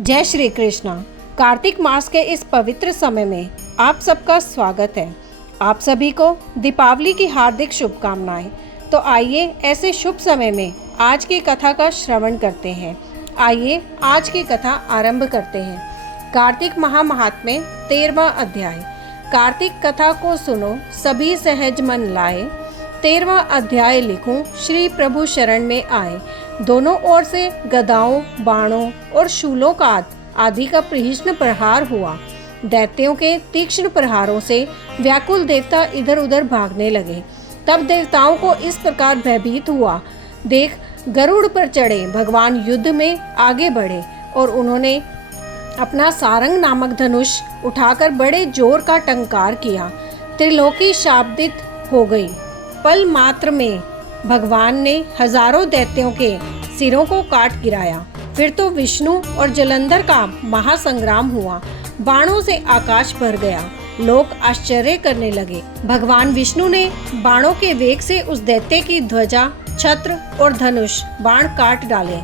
जय श्री कृष्णा। कार्तिक मास के इस पवित्र समय में आप सबका स्वागत है। आप सभी को दीपावली की हार्दिक शुभकामनाएं। तो आइए ऐसे शुभ समय में आज की कथा का श्रवण करते हैं। आइए आज की कथा आरंभ करते हैं। कार्तिक महात्म्य 13वां अध्याय। कार्तिक कथा को सुनो सभी सहज मन लाए। 13वां अध्याय लिखूं श्री प्रभु शरण में आए। दोनों ओर से गदाओं, बाणों और शूलों का आदि का तीक्ष्ण प्रहार हुआ। दैत्यों के तीक्ष्ण प्रहारों से व्याकुल देवता इधर उधर भागने लगे। तब देवताओं को इस प्रकार भयभीत हुआ देख गरुड़ पर चढ़े भगवान युद्ध में आगे बढ़े और उन्होंने अपना सारंग नामक धनुष उठाकर बड़े जोर का टंकार किया। त्रिलोकी शाब्दित हो गई। पल मात्र में भगवान ने हजारों दैत्यों के सिरों को काट गिराया। फिर तो विष्णु और जलंधर का महासंग्राम हुआ। बाणों से आकाश भर गया। लोग आश्चर्य करने लगे। भगवान विष्णु ने बाणों के वेग से उस दैत्य की ध्वजा, छत्र और धनुष बाण काट डाले।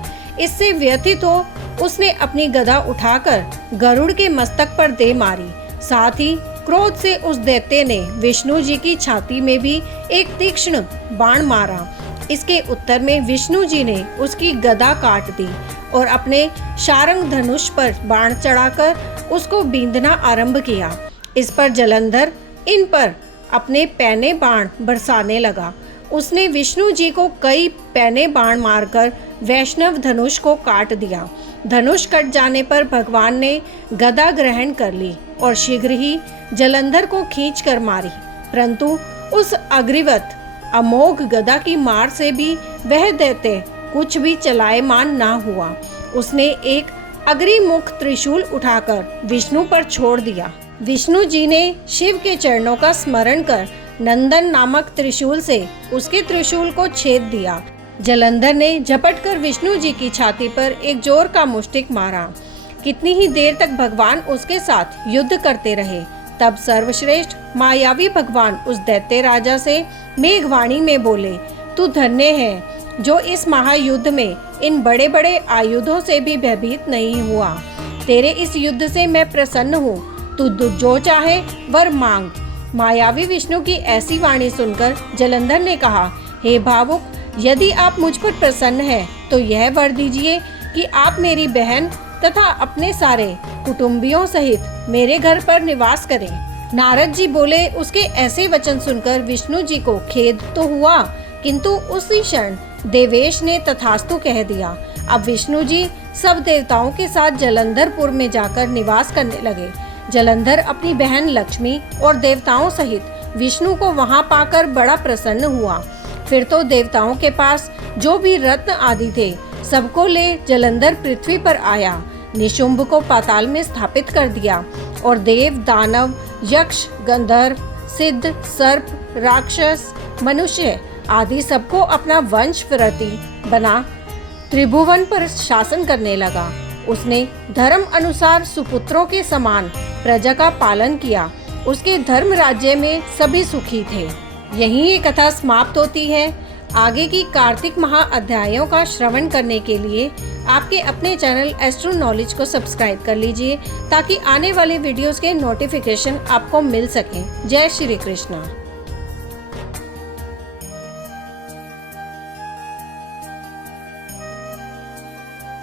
इससे व्यथित हो उसने अपनी गदा उठाकर गरुड़ के मस्तक पर दे मारी। साथ ही क्रोध से उस दैत्य ने विष्णु जी की छाती में भी एक तीक्ष्ण बाण मारा। इसके उत्तर में विष्णु जी ने उसकी गदा काट दी और अपने शारंग धनुष पर बाण चढ़ाकर उसको बींधना आरंभ किया। इस पर जलंधर इन पर अपने पैने बाण बरसाने लगा। उसने विष्णु जी को कई पैने बाण मारकर वैष्णव धनुष को काट दिया। धनुष कट जाने पर भगवान ने गदा ग्रहण कर ली और शीघ्र ही जलंधर को खींचकर मारी। परंतु उस अग्रिवत अमोघ गदा की मार से भी वह दैत्य कुछ भी चलायमान ना हुआ। उसने एक अग्रिमुख त्रिशूल उठाकर विष्णु पर छोड़ दिया। विष्णु जी ने शिव के चरणों का स्मरण कर नंदन नामक त्रिशूल से उसके त्रिशूल को छेद दिया। जलंधर ने झपट कर विष्णु जी की छाती पर एक जोर का मुष्टिक मारा। कितनी ही देर तक भगवान उसके साथ युद्ध करते रहे। तब सर्वश्रेष्ठ मायावी भगवान उस दैत्य राजा से मेघवाणी में बोले, तू धन्य है जो इस महायुद्ध में इन बड़े बड़े आयुधों से भी भयभीत नहीं हुआ। तेरे इस युद्ध से मैं प्रसन्न हूँ। तू जो चाहे वर मांग। मायावी विष्णु की ऐसी वाणी सुनकर जलंधर ने कहा, हे भावुक, यदि आप मुझ पर प्रसन्न हैं तो यह वर दीजिए कि आप मेरी बहन तथा अपने सारे कुटुंबियों सहित मेरे घर पर निवास करें। नारद जी बोले, उसके ऐसे वचन सुनकर विष्णु जी को खेद तो हुआ, किंतु उसी क्षण देवेश ने तथास्तु कह दिया। अब विष्णु जी सब देवताओं के साथ जलंधरपुर में जाकर निवास करने लगे। जलंधर अपनी बहन लक्ष्मी और देवताओं सहित विष्णु को वहां पाकर बड़ा प्रसन्न हुआ। फिर तो देवताओं के पास जो भी रत्न आदि थे सबको ले जलंधर पृथ्वी पर आया। निशुंभ को पाताल में स्थापित कर दिया और देव, दानव, यक्ष, गंधर्व, सिद्ध, सर्प, राक्षस, मनुष्य आदि सबको अपना वंश वृत्ति बना त्रिभुवन पर शासन करने लगा। उसने धर्म अनुसार सुपुत्रों के समान प्रजा का पालन किया। उसके धर्म राज्य में सभी सुखी थे। यहीं ये कथा समाप्त होती है। आगे की कार्तिक महाअध्यायों का श्रवण करने के लिए आपके अपने चैनल एस्ट्रो नॉलेज को सब्सक्राइब कर लीजिए ताकि आने वाले वीडियोस के नोटिफिकेशन आपको मिल सकें। जय श्री कृष्णा।